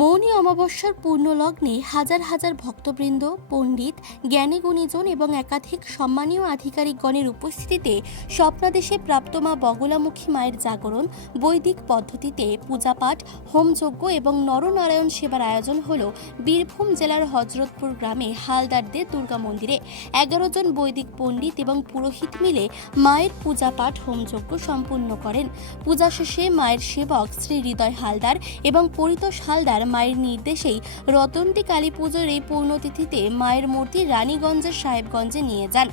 মৌনী অমাবস্যার পূর্ণ লগ্নে হাজার হাজার ভক্তবৃন্দ, পণ্ডিত, জ্ঞানী গুণীজন এবং একাধিক সম্মানীয় আধিকারিকগণের উপস্থিতিতে স্বপ্নাদেশে প্রাপ্ত মা বগলামুখী মায়ের জাগরণ, বৈদিক পদ্ধতিতে পূজাপাঠ, হোমযজ্ঞ এবং নরনারায়ণ সেবার আয়োজন হল বীরভূম জেলার হজরতপুর গ্রামে হালদারদের দুর্গা মন্দিরে। 11 জন বৈদিক পণ্ডিত এবং পুরোহিত মিলে মায়ের পূজাপাঠ, হোমযজ্ঞ সম্পূর্ণ করেন। পূজা শেষে মায়ের সেবক শ্রী হৃদয় হালদার এবং পরিতোষ হালদার মায়ের নির্দেশেই রতন্তি কালী পুজোর এই পূর্ণতিথিতে মায়ের মূর্তি রানীগঞ্জের সাহেবগঞ্জে নিয়ে যান।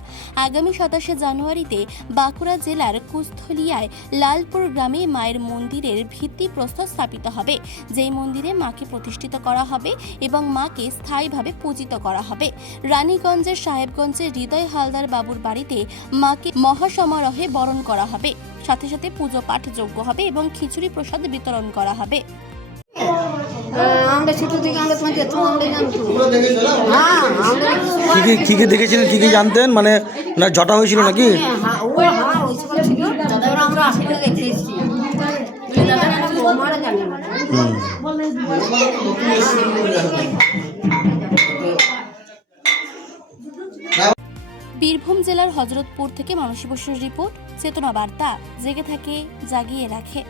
আগামী 27 জানুয়ারিতে বাঁকুড়া জেলার কুস্থলিয়ায় লালপুর গ্রামে মায়ের মন্দিরের ভিত্তিপ্রস্তর স্থাপিত হবে, যেই মন্দিরে মাকে প্রতিষ্ঠিত করা হবে এবং মাকে স্থায়ীভাবে পূজিত করা হবে। রানীগঞ্জের সাহেবগঞ্জের হৃদয় হালদার বাবুর বাড়িতে মাকে মহাসমারোহে বরণ করা হবে, সাথে সাথে পুজো পাঠ যজ্ঞ হবে এবং খিচুড়ি প্রসাদ বিতরণ করা হবে। আমরা ছোট থেকে আমরা তোমাকে এত আমরা জানতো। কি কি দেখেছিলেন, কি কি জানতেন? মানে না জটা হয়েছিল নাকি? আমরা আসলে দেখে এসেছি। বীরভূম জেলার হজরতপুর থেকে মানসী বসুর রিপোর্ট, চেতনা বার্তা। জেগে থাকে, জাগিয়ে রাখে।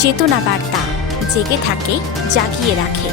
চেতনা বার্তা, জেগে থাকে, জাগিয়ে রাখে।